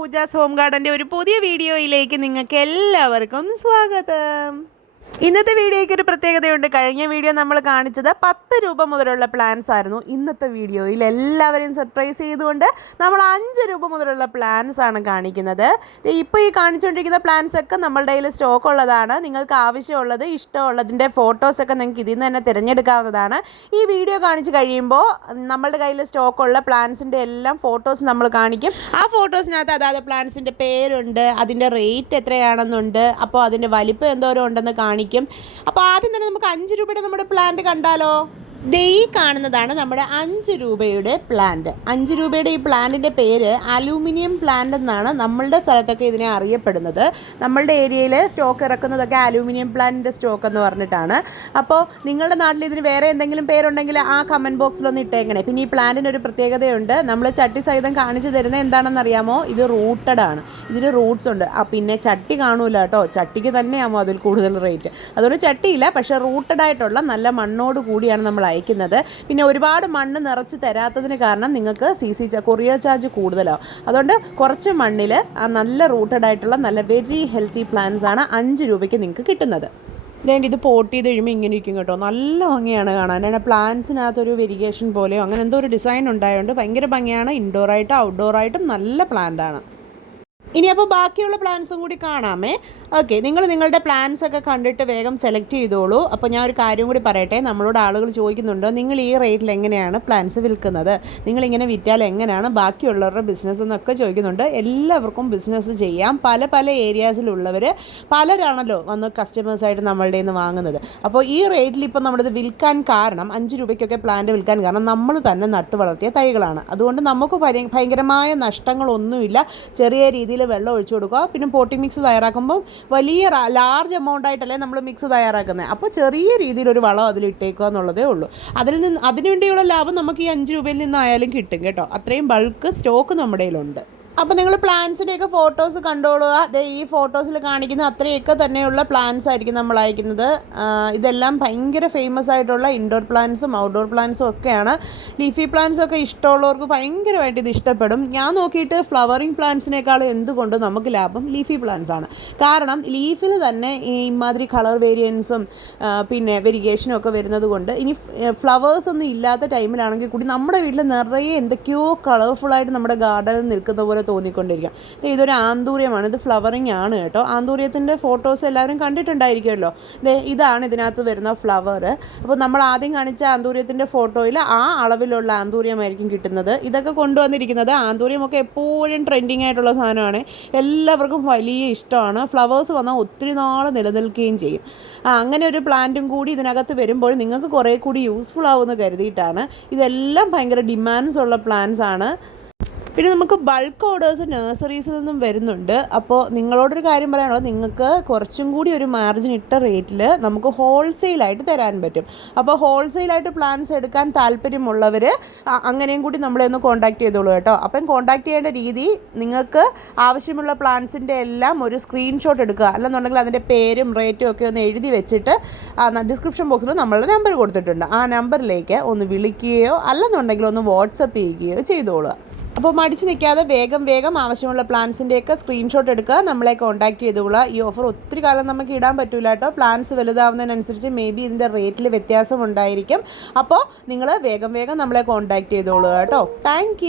Pujas home ഗാർഡന്റെ ഒരു പുതിയ വീഡിയോയിലേക്ക് നിങ്ങൾക്ക് എല്ലാവർക്കും സ്വാഗതം. ഇന്നത്തെ വീഡിയോയ്ക്ക് ഒരു പ്രത്യേകതയുണ്ട്. കഴിഞ്ഞ വീഡിയോ നമ്മൾ കാണിച്ചത് പത്ത് രൂപ മുതലുള്ള പ്ലാൻസ് ആയിരുന്നു. ഇന്നത്തെ വീഡിയോയിൽ എല്ലാവരെയും സർപ്രൈസ് ചെയ്തുകൊണ്ട് നമ്മൾ അഞ്ച് രൂപ മുതലുള്ള പ്ലാൻസ് ആണ് കാണിക്കുന്നത്. ഇപ്പോൾ ഈ കാണിച്ചുകൊണ്ടിരിക്കുന്ന പ്ലാൻസ് ഒക്കെ നമ്മളുടെ കയ്യിൽ സ്റ്റോക്ക് ഉള്ളതാണ്. നിങ്ങൾക്ക് ആവശ്യമുള്ളത് ഇഷ്ടമുള്ളതിന്റെ ഫോട്ടോസൊക്കെ നിങ്ങൾക്ക് ഇതിൽ നിന്ന് തന്നെ തിരഞ്ഞെടുക്കാവുന്നതാണ്. ഈ വീഡിയോ കാണിച്ച് കഴിയുമ്പോൾ നമ്മളുടെ കയ്യിൽ സ്റ്റോക്കുള്ള പ്ലാൻസിന്റെ എല്ലാം ഫോട്ടോസ് നമ്മൾ കാണിക്കും. ആ ഫോട്ടോസിനകത്ത് അതായത് പ്ലാൻസിന്റെ പേരുണ്ട് അതിന്റെ റേറ്റ് എത്രയാണെന്നുണ്ട് അപ്പോൾ അതിന്റെ വലിപ്പം എന്തോരം ഉണ്ടെന്ന് കാണിക്കും. അപ്പോൾ ആദ്യം തന്നെ നമുക്ക് അഞ്ച് രൂപയുടെ നമ്മുടെ പ്ലാന്റ് കണ്ടാലോ? ദേ ഈ കാണുന്നതാണ് നമ്മുടെ അഞ്ച് രൂപയുടെ പ്ലാന്റ് അഞ്ച് രൂപയുടെ ഈ പ്ലാന്റിന്റെ പേര് അലൂമിനിയം പ്ലാന്റ് എന്നാണ് നമ്മളുടെ സ്ഥലത്തൊക്കെ ഇതിനെ അറിയപ്പെടുന്നത്. നമ്മളുടെ ഏരിയയിൽ സ്റ്റോക്ക് ഇറക്കുന്നതൊക്കെ അലൂമിനിയം പ്ലാന്റിന്റെ സ്റ്റോക്ക് എന്ന് പറഞ്ഞിട്ടാണ്. അപ്പോൾ നിങ്ങളുടെ നാട്ടിൽ ഇതിന് വേറെ എന്തെങ്കിലും പേരുണ്ടെങ്കിൽ ആ കമന്റ് ബോക്സിലൊന്ന് ഇട്ടേക്കണേ. പിന്നെ ഈ പ്ലാന്റിന് ഒരു പ്രത്യേകതയുണ്ട്. നമ്മൾ ചട്ടി സഹിതം കാണിച്ചു തരുന്നത് എന്താണെന്നറിയാമോ? ഇത് റൂട്ടഡ് ആണ്. ഇതിന് റൂട്ട്സ് ഉണ്ട്. ആ പിന്നെ ചട്ടി കാണൂല കേട്ടോ. ചട്ടിക്ക് തന്നെയാകുമോ അതിൽ കൂടുതൽ റേറ്റ് അതുകൊണ്ട് ചട്ടിയില്ല പക്ഷേ റൂട്ടഡ് ആയിട്ടുള്ള നല്ല മണ്ണോട് കൂടിയാണ് നമ്മൾ അയക്കുന്നത്. പിന്നെ ഒരുപാട് മണ്ണ് നിറച്ച് തരാത്തതിന് കാരണം നിങ്ങൾക്ക് സി സി കൊറിയർ ചാർജ് കൂടുതലാവും അതുകൊണ്ട് കുറച്ച് മണ്ണിൽ നല്ല റൂട്ടഡ് ആയിട്ടുള്ള നല്ല വെരി ഹെൽത്തി പ്ലാന്റ്സ് ആണ് അഞ്ച് രൂപയ്ക്ക് നിങ്ങൾക്ക് കിട്ടുന്നത്. വേണ്ടി ഇത് പോട്ട് ചെയ്ത് കഴിയുമ്പോൾ ഇങ്ങനെ ഇരിക്കും കേട്ടോ. നല്ല ഭംഗിയാണ് കാണാൻ. കാരണം പ്ലാന്റ്സിനകത്തൊരു വെരിഗേഷൻ പോലെയോ അങ്ങനെ എന്തോ ഒരു ഡിസൈൻ ഉണ്ടായതുകൊണ്ട് ഭയങ്കര ഭംഗിയാണ്. ഇൻഡോറായിട്ടും ഔട്ട്ഡോറായിട്ടും നല്ല പ്ലാന്റ് ആണ് ഇനി അപ്പോൾ ബാക്കിയുള്ള പ്ലാൻസും കൂടി കാണാമേ. ഓക്കെ നിങ്ങൾ നിങ്ങളുടെ പ്ലാൻസ് ഒക്കെ കണ്ടിട്ട് വേഗം സെലക്ട് ചെയ്തോളൂ. അപ്പോൾ ഞാൻ ഒരു കാര്യം കൂടി പറയട്ടെ നമ്മളോട് ആളുകൾ ചോദിക്കുന്നുണ്ട് നിങ്ങൾ ഈ റേറ്റിൽ എങ്ങനെയാണ് പ്ലാൻസ് വിൽക്കുന്നത്? നിങ്ങളിങ്ങനെ വിറ്റാൽ എങ്ങനെയാണ് ബാക്കിയുള്ളവരുടെ ബിസിനസ് എന്നൊക്കെ ചോദിക്കുന്നുണ്ട്. എല്ലാവർക്കും ബിസിനസ് ചെയ്യാം. പല പല ഏരിയാസിലുള്ളവർ പലരാണല്ലോ വന്ന് കസ്റ്റമേഴ്സായിട്ട് നമ്മളുടെ നിന്ന് വാങ്ങുന്നത്. അപ്പോൾ ഈ റേറ്റിൽ ഇപ്പോൾ നമ്മളിത് വിൽക്കാൻ കാരണം അഞ്ച് രൂപയ്ക്കൊക്കെ പ്ലാന്റ് വിൽക്കാൻ കാരണം നമ്മൾ തന്നെ നട്ടു വളർത്തിയ തൈകളാണ്. അതുകൊണ്ട് നമുക്ക് ഭയ- ഭയങ്കരമായ നഷ്ടങ്ങളൊന്നുമില്ല. ചെറിയ രീതിയിൽ വെള്ളം ഒഴിച്ചു കൊടുക്കുക. പിന്നെ പോട്ടിംഗ് മിക്സ് തയ്യാറാക്കുമ്പോൾ വലിയ ലാർജ് എമൗണ്ട് ആയിട്ടല്ലേ നമ്മൾ മിക്സ് തയ്യാറാക്കുന്നത് അപ്പോൾ ചെറിയ രീതിയിൽ ഒരു വളം അതിൽ ഇട്ടേക്കുക എന്നുള്ളതേ ഉള്ളൂ. അതിൽ നിന്ന് അതിനുവേണ്ടിയുള്ള ലാഭം നമുക്ക് ഈ അഞ്ച് രൂപയിൽ നിന്നായാലും കിട്ടും കേട്ടോ. അത്രയും ബൾക്ക് സ്റ്റോക്ക് നമ്മുടെ കയ്യിലുണ്ട്. അപ്പോൾ നിങ്ങൾ പ്ലാൻസിന്റെയൊക്കെ ഫോട്ടോസ് കണ്ടോളുക. ദേ ഈ ഫോട്ടോസിൽ കാണിക്കുന്ന അത്രയൊക്കെ തന്നെയുള്ള പ്ലാൻസ് ആയിരിക്കും നമ്മൾ അയക്കുന്നത്. ഇതെല്ലാം ഭയങ്കര ഫേമസ് ആയിട്ടുള്ള ഇൻഡോർ പ്ലാന്റ്സും ഔട്ട്ഡോർ പ്ലാന്റ്സും ഒക്കെയാണ്. ലീഫി പ്ലാന്റ്സ് ഒക്കെ ഇഷ്ടമുള്ളവർക്ക് ഭയങ്കരമായിട്ട് ഇത് ഇഷ്ടപ്പെടും. ഞാൻ നോക്കിയിട്ട് ഫ്ലവറിങ് പ്ലാന്റ്സിനേക്കാളും എന്തുകൊണ്ട് നമുക്ക് ലാഭം ലീഫി പ്ലാന്റ്സ് ആണ്. കാരണം ലീഫിൽ തന്നെ ഈ ഇമാതിരി കളർ വേരിയൻസും പിന്നെ വെരിഗേഷനും ഒക്കെ വരുന്നത് കൊണ്ട് ഇനി ഫ്ലവേഴ്സ് ഒന്നും ഇല്ലാത്ത ടൈമിലാണെങ്കിൽ കൂടി നമ്മുടെ വീട്ടിൽ നിറയെ എന്തൊക്കെയോ കളർഫുള്ളായിട്ട് നമ്മുടെ ഗാർഡനിൽ നിൽക്കുന്ന പോലെ തോന്നിക്കൊണ്ടിരിക്കുക ഇതൊരു ആന്തൂര്യമാണ് ഇത് ഫ്ലവറിങ് ആണ് കേട്ടോ. ആന്തൂര്യത്തിന്റെ ഫോട്ടോസ് എല്ലാവരും കണ്ടിട്ടുണ്ടായിരിക്കുമല്ലോ. ഇതാണ് ഇതിനകത്ത് വരുന്ന ഫ്ലവർ അപ്പോൾ നമ്മൾ ആദ്യം കാണിച്ച ആന്തൂര്യത്തിന്റെ ഫോട്ടോയിൽ ആ അളവിലുള്ള ആന്തൂര്യമായിരിക്കും കിട്ടുന്നത്. ഇതൊക്കെ കൊണ്ടുവന്നിരിക്കുന്നത് ആന്തൂര്യമൊക്കെ എപ്പോഴും ട്രെൻഡിങ് ആയിട്ടുള്ള സാധനമാണ്. എല്ലാവർക്കും വലിയ ഇഷ്ടമാണ്. ഫ്ലവേഴ്സ് വന്നാൽ ഒത്തിരി നാൾ നിലനിൽക്കുകയും ചെയ്യും. അങ്ങനെ ഒരു പ്ലാന്റും കൂടി ഇതിനകത്ത് വരുമ്പോൾ നിങ്ങൾക്ക് കുറേ കൂടി യൂസ്ഫുൾ ആവുമെന്ന് കരുതിയിട്ടാണ്. ഇതെല്ലാം ഭയങ്കര ഡിമാൻഡ്സ് ഉള്ള പ്ലാന്റ്സ് ആണ്. പിന്നെ നമുക്ക് ബൾക്ക് ഓർഡേഴ്സ് നഴ്സറീസിൽ നിന്നും വരുന്നുണ്ട്. അപ്പോൾ നിങ്ങളോടൊരു കാര്യം പറയാനുള്ളത് നിങ്ങൾക്ക് കുറച്ചും കൂടി ഒരു മാർജിൻ ഇട്ട റേറ്റിൽ നമുക്ക് ഹോൾസെയിലായിട്ട് തരാൻ പറ്റും. അപ്പോൾ ഹോൾസെയിലായിട്ട് പ്ലാൻസ് എടുക്കാൻ താല്പര്യമുള്ളവർ അങ്ങനെയും കൂടി നമ്മളെ ഒന്ന് കോൺടാക്ട് ചെയ്തോളൂ കേട്ടോ. അപ്പം കോൺടാക്ട് ചെയ്യേണ്ട രീതി നിങ്ങൾക്ക് ആവശ്യമുള്ള പ്ലാൻസിന്റെ എല്ലാം ഒരു സ്ക്രീൻഷോട്ട് എടുക്കുക. അല്ലെന്നുണ്ടെങ്കിൽ അതിന്റെ പേരും റേറ്റും ഒക്കെ ഒന്ന് എഴുതി വെച്ചിട്ട് ഡിസ്ക്രിപ്ഷൻ ബോക്സിൽ നമ്മളുടെ നമ്പർ കൊടുത്തിട്ടുണ്ട്. ആ നമ്പറിലേക്ക് ഒന്ന് വിളിക്കുകയോ അല്ലെന്നുണ്ടെങ്കിൽ ഒന്ന് വാട്സപ്പ് ചെയ്യുകയോ ചെയ്തോളുക. അപ്പോൾ മടിച്ചു നിൽക്കാതെ വേഗം വേഗം ആവശ്യമുള്ള പ്ലാൻസിന്റെയൊക്കെ സ്ക്രീൻഷോട്ട് എടുക്കുക. നമ്മളെ കോൺടാക്ട് ചെയ്തോളുക ഈ ഓഫർ ഒത്തിരി കാലം നമുക്ക് ഇടാൻ പറ്റില്ല കേട്ടോ. പ്ലാൻസ് വലുതാവുന്നതിനനുസരിച്ച് മേ ബി ഇതിന്റെ റേറ്റിൽ വ്യത്യാസം ഉണ്ടായിരിക്കും. അപ്പോൾ നിങ്ങൾ വേഗം വേഗം നമ്മളെ കോൺടാക്ട് ചെയ്തോളൂ കേട്ടോ. താങ്ക്